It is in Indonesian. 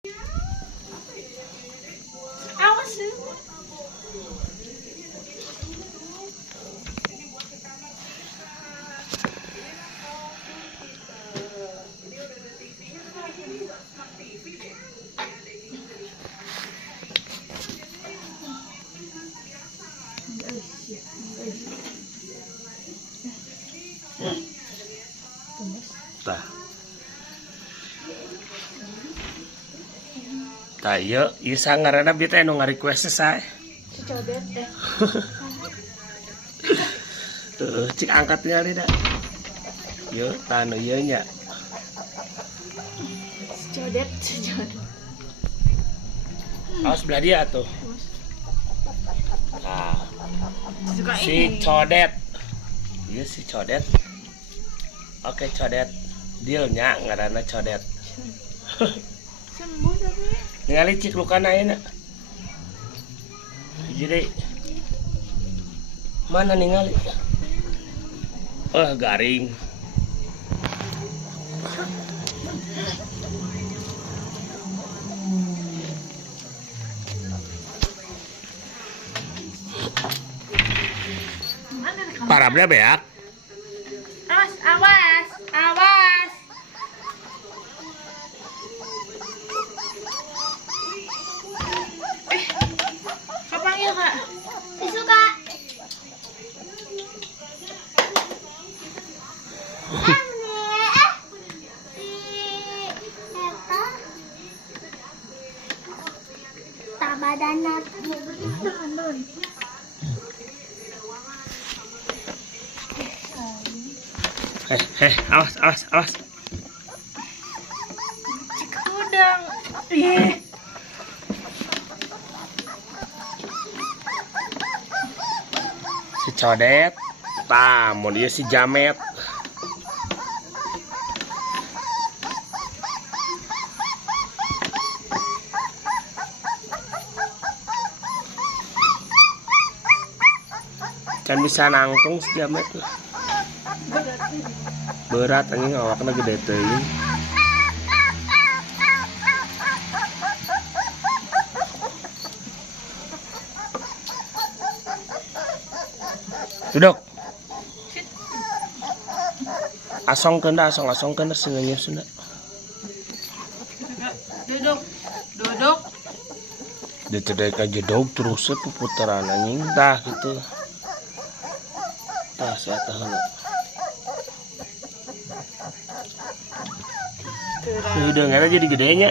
Awas sih. Tah. Tah ieu sangarana bi teh nu ngarequest sae. Codet teh. Cik angkat ningali da. Ieu tah nu ieu nya. Codet. Awas belah dia tuh. Nah, Suka si ini. codet. Iya si codet. Oke codet. Dealnya ngaranna codet. Sembuh tapi. Ningali cik lukana ayeuna. Jadi mana ningali? Garing. Parabnya beak. Awas, awas, awas. Kapan ya kak? Tisu kak. Tabadanat. Awas, awas, awas. Cik udang. Ih. Si codet. Tah, mau dia si jamet. Kan bisa nangtung si jamet. Berat anjing awakna gede teuing. Duduk. Asongkeun da, asongkeun sengaja sunda. Duduk, duduk. Ditedek aja dog terus puputaran anjing tah gitu. Tah saatah heula. Udah nggak jadi gedenya.